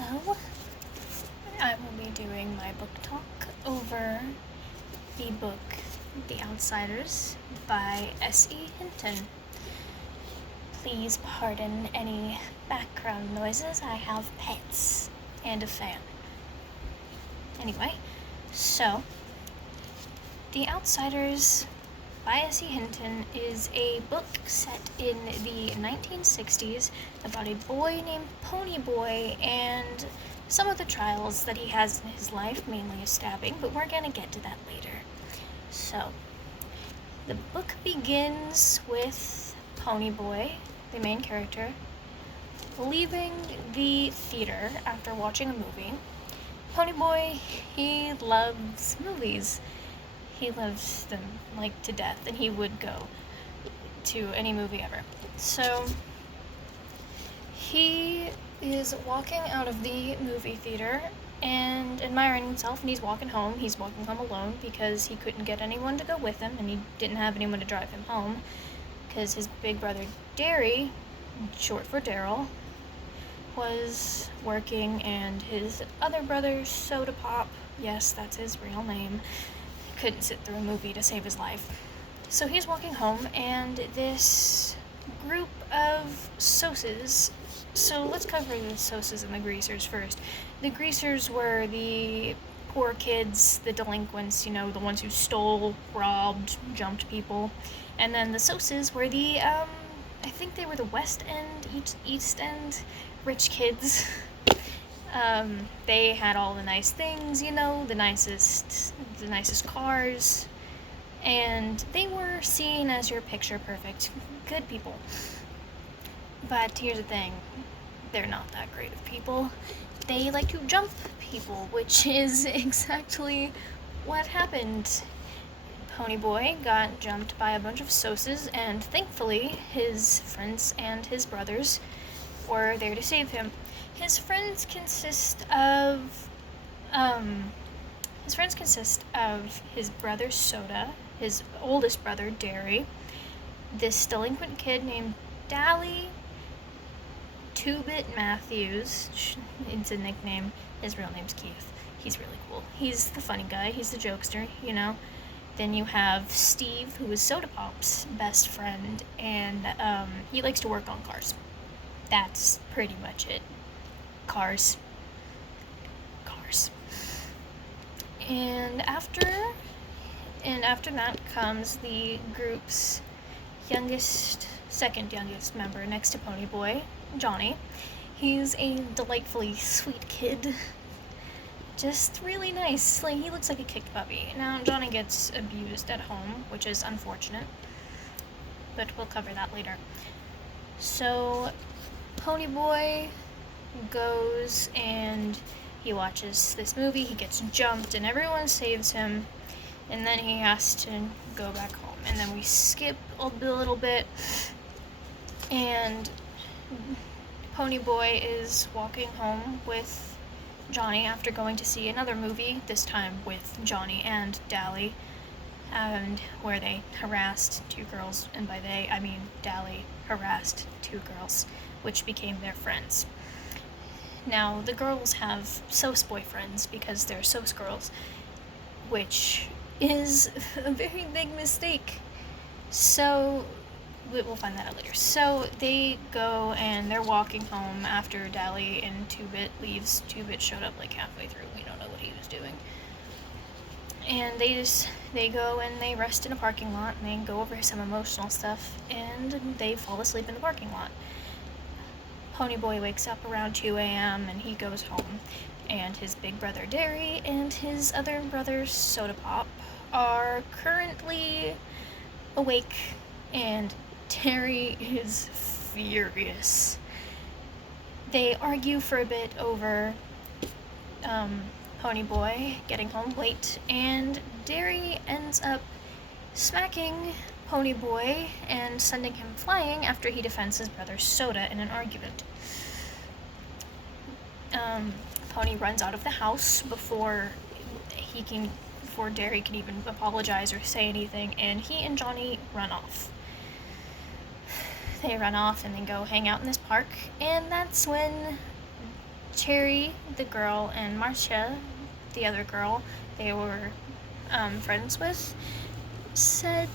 So, I will be doing my book talk over the book The Outsiders by S.E. Hinton. Please pardon any background noises. I have pets and a fan. Anyway, so The Outsiders by S.E. Hinton is a book set in the 1960s about a boy named Ponyboy and some of the trials that he has in his life, mainly a stabbing, but we're gonna get to that later. So, the book begins with Ponyboy, the main character, leaving the theater after watching a movie. Ponyboy, he loves movies. He loves them, like, to death, and he would go to any movie ever. So, he is walking out of the movie theater and admiring himself, and he's walking home. He's walking home alone because he couldn't get anyone to go with him, and he didn't have anyone to drive him home because his big brother Derry, short for Daryl, was working, and his other brother, Soda Pop, yes, that's his real name, couldn't sit through a movie to save his life. So he's walking home, and this group of Soses, so let's cover the Soses and the Greasers first. The Greasers were the poor kids, the delinquents, the ones who stole, robbed, jumped people. And then the Soses were the, I think they were the West End, East End rich kids. They had all the nice things, the nicest cars, and they were seen as your picture-perfect good people. But here's the thing, they're not that great of people. They like to jump people, which is exactly what happened. Ponyboy got jumped by a bunch of Soses, and thankfully his friends and his brothers were there to save him. His friends consist of his brother Soda, his oldest brother Derry, this delinquent kid named Dally, Two-Bit Matthews, it's a nickname, his real name's Keith. He's really cool. He's the funny guy, he's the jokester, Then you have Steve, who is Soda Pop's best friend, and he likes to work on cars. That's pretty much it. Cars. And after that comes the group's second youngest member next to Ponyboy, Johnny. He's a delightfully sweet kid. Just really nice. Like, he looks like a kicked puppy. Now, Johnny gets abused at home, which is unfortunate, but we'll cover that later. So, Ponyboy goes and he watches this movie, he gets jumped, and everyone saves him, and then he has to go back home. And then we skip a little bit, and Ponyboy is walking home with Johnny after going to see another movie, this time with Johnny and Dally, and where they harassed two girls, and by they, I mean Dally harassed two girls, which became their friends. Now, the girls have Sos boyfriends because they're Sos girls, which is a very big mistake. So, we'll find that out later. So, they go and they're walking home after Dally and Two-Bit leaves. Two-Bit showed up like halfway through. We don't know what he was doing. And they go and they rest in a parking lot, and they go over some emotional stuff, and they fall asleep in the parking lot. Ponyboy wakes up around 2 a.m. and he goes home, and his big brother Derry and his other brother Soda Pop are currently awake, and Derry is furious. They argue for a bit over Ponyboy getting home late, and Derry ends up smacking Ponyboy and sending him flying after he defends his brother Soda in an argument. Pony runs out of the house before Derry can even apologize or say anything, and he and Johnny run off. They run off and they go hang out in this park, and that's when Cherry, the girl, and Marcia, the other girl they were friends with, said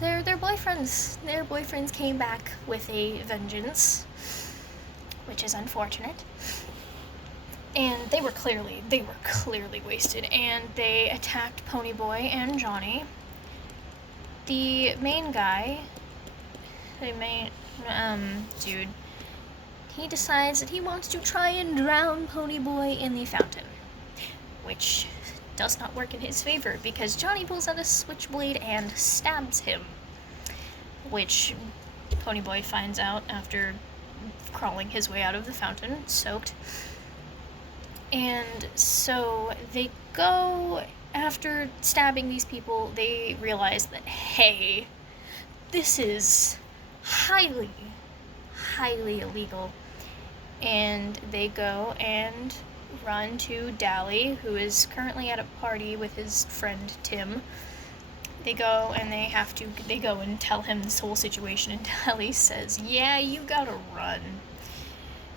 their boyfriends came back with a vengeance, which is unfortunate. And they were clearly wasted, and they attacked Ponyboy and Johnny. The main guy, the main dude, he decides that he wants to try and drown Ponyboy in the fountain, which does not work in his favor because Johnny pulls out a switchblade and stabs him, which Ponyboy finds out after crawling his way out of the fountain, soaked. And so they go, after stabbing these people, they realize that, hey, this is highly illegal. And they go and run to Dally, who is currently at a party with his friend Tim. They go and tell him this whole situation, and Dally says, yeah, you gotta run.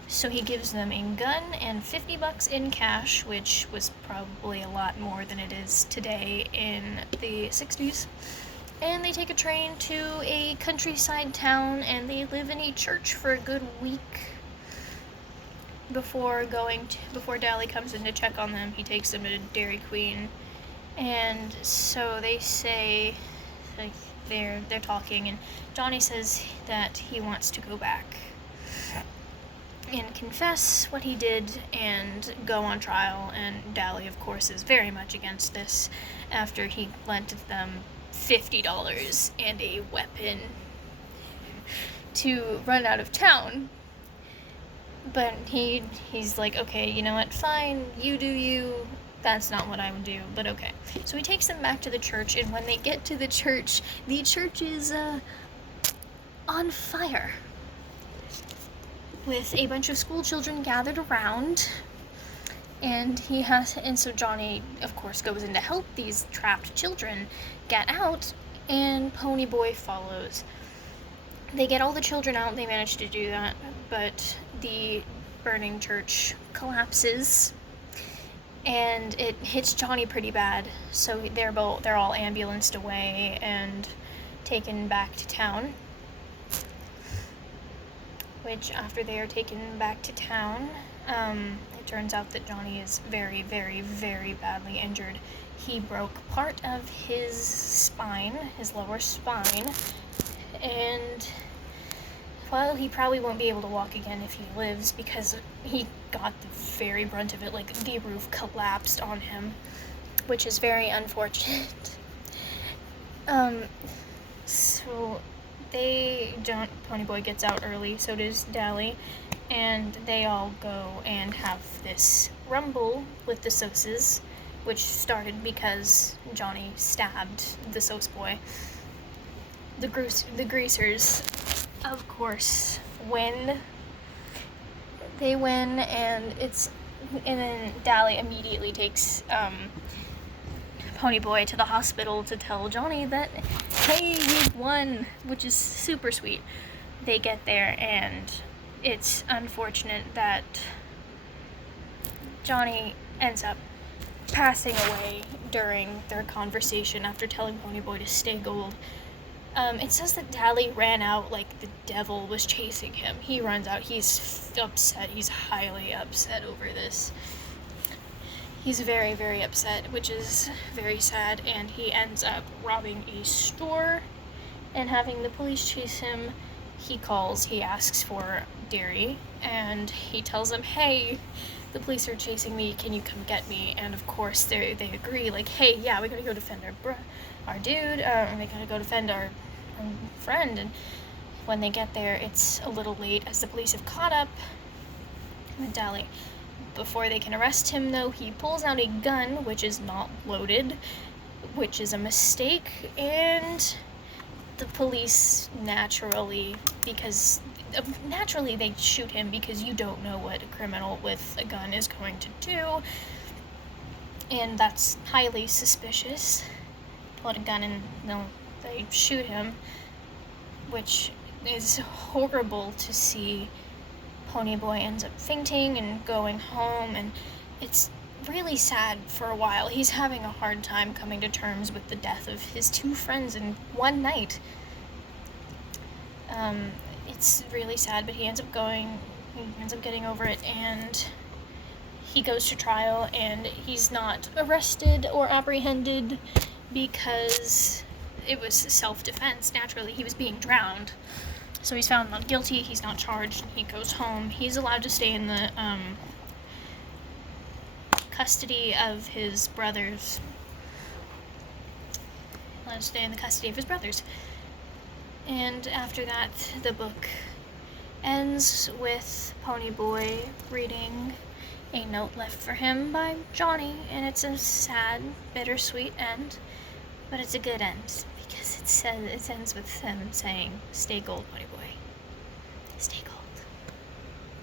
So he gives them a gun and $50 in cash, which was probably a lot more than it is today in the 60s. And they take a train to a countryside town, and they live in a church for a good week. Before Dally comes in to check on them, he takes them to Dairy Queen. And so they say, like, they're talking, and Johnny says that he wants to go back and confess what he did and go on trial, and Dally, of course, is very much against this after he lent them $50 and a weapon to run out of town. But he's like, okay, you know what, fine, you do you, that's not what I would do, but okay. So he takes them back to the church, and when they get to the church is on fire, with a bunch of school children gathered around, and so Johnny, of course, goes in to help these trapped children get out, and Ponyboy follows. They get all the children out, they manage to do that, but the burning church collapses, and it hits Johnny pretty bad, so they're all ambulanced away and taken back to town. Which, after they are taken back to town, it turns out that Johnny is very, very, very badly injured. He broke part of his spine, his lower spine, and, well, he probably won't be able to walk again if he lives, because he got the very brunt of it. Like, the roof collapsed on him, which is very unfortunate. So Ponyboy gets out early, so does Dally, and they all go and have this rumble with the Soses, which started because Johnny stabbed the Sos boy. The Greasers, of course, win. They win, and then Dally immediately takes Ponyboy to the hospital to tell Johnny that, hey, we've won, which is super sweet. They get there, and it's unfortunate that Johnny ends up passing away during their conversation after telling Ponyboy to stay gold. It says that Dally ran out like the devil was chasing him. He runs out, he's upset, he's highly upset over this. He's very, very upset, which is very sad, and he ends up robbing a store and having the police chase him. He asks for Derry, and he tells them, hey, the police are chasing me, can you come get me? And of course they agree, like, hey, yeah, we gotta go defend our dude, we gotta go defend our friend. And when they get there, it's a little late, as the police have caught up with Dally. Before they can arrest him, though, he pulls out a gun, which is not loaded, which is a mistake, and the police naturally they shoot him, because you don't know what a criminal with a gun is going to do, and that's highly suspicious. Pull out a gun and they shoot him, which is horrible to see Ponyboy ends up fainting and going home, and it's really sad for a while. He's having a hard time coming to terms with the death of his two friends in one night. It's really sad, but he ends up getting over it, and he goes to trial, and he's not arrested or apprehended because it was self-defense. Naturally, he was being drowned. So he's found not guilty, he's not charged, and he goes home. He's allowed to stay in the custody of his brothers. And after that, the book ends with Ponyboy reading a note left for him by Johnny, and it's a sad, bittersweet end, but it's a good end because it ends with him saying, "Stay gold, Ponyboy. Stay